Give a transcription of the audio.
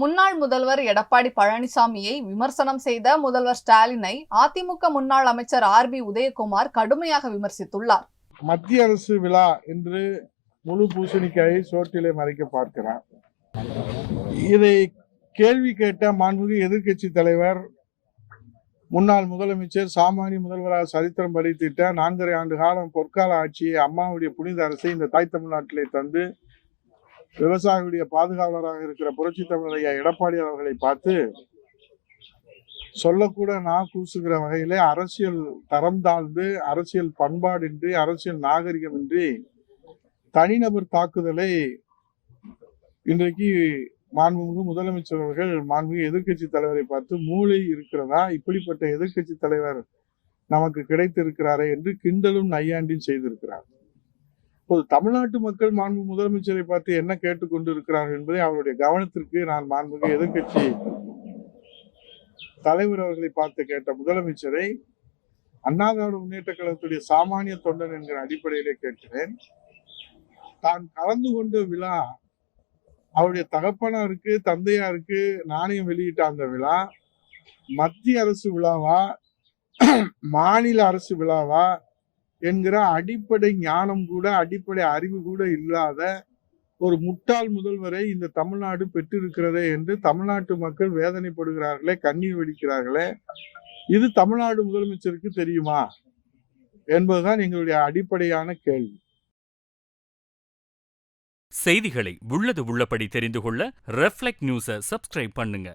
முன்னாள் முதல்வர் எடப்பாடி பழனிசாமியை விமர்சனம் செய்த முதல்வர் ஸ்டாலினை அதிமுக முன்னாள் அமைச்சர் ஆர்.பி. உதயகுமார் கடுமையாக விமர்சித்துள்ளார். மத்திய அரசு விழா என்று முழு பூசணிக்காயை சோற்றிலே மறைக்க பார்க்கிறார். இதை கேள்வி கேட்ட மாண்புமிகு எதிர்க்கட்சி தலைவர், முன்னாள் முதலமைச்சர், சாமானிய முதல்வராக சரித்திரம் படைத்திட்ட 4.5 ஆண்டு காலம் பொற்கால ஆட்சியை, அம்மாவுடைய புனித அரசை இந்த தாய் தமிழ்நாட்டிலே தந்து விவசாயிகளுடைய பாதுகாவலராக இருக்கிற புரட்சி தமிழர் ஐயா எடப்பாடி அவர்களை பார்த்து சொல்லக்கூட நான் கூசுகிற வகையிலே அரசியல் தரம் தாழ்ந்து, அரசியல் பண்பாடின்றி, அரசியல் நாகரிகமின்றி தனிநபர் தாக்குதலை இன்றைக்கு மாண்புமிகு முதலமைச்சர் அவர்கள் மாண்புமிகு எதிர்க்கட்சி தலைவரை பார்த்து மூளை இருக்கிறதா, இப்படிப்பட்ட எதிர்க்கட்சி தலைவர் நமக்கு கிடைத்திருக்கிறாரே என்று கிண்டலும் நையாண்டியும் செய்திருக்கிறார். இப்போது தமிழ்நாட்டு மக்கள் மாண்பு முதலமைச்சரை பார்த்து என்ன கேட்டுக்கொண்டு இருக்கிறார்கள் என்பதை அவருடைய கவனத்திற்கு நான் மாண்புமிகு எதிர்க்கட்சி தலைவர் அவர்களை பார்த்து கேட்ட முதலமைச்சரை அண்ணா திராவிட முன்னேற்ற கழகத்துடைய சாமானிய தொண்டன் என்கிற அடிப்படையிலே கேட்கிறேன். தான் கலந்து கொண்ட விழா, அவருடைய தகப்பனாருக்கு தந்தையாருக்கு நாணயம் வெளியிட்ட அந்த விழா மத்திய அரசு விழாவா மாநில அரசு விழாவா என்கிற அடிப்படை ஞானம் கூட, அடிப்படை அறிவு கூட இல்லாத ஒரு முட்டாள் முதல்வரை இந்த தமிழ்நாடு பெற்றிருக்கிறதே என்று தமிழ்நாட்டு மக்கள் வேதனைப்படுகிறார்களே, கண்ணீர் வெடிக்கிறார்களே. இது தமிழ்நாடு முதலமைச்சருக்கு தெரியுமா என்பதுதான் எங்களுடைய அடிப்படையான கேள்வி. செய்திகளை உள்ளது உள்ளபடி தெரிந்து கொள்ள ரெஃப்ளெக்ட் நியூஸை சப்ஸ்கிரைப் பண்ணுங்க.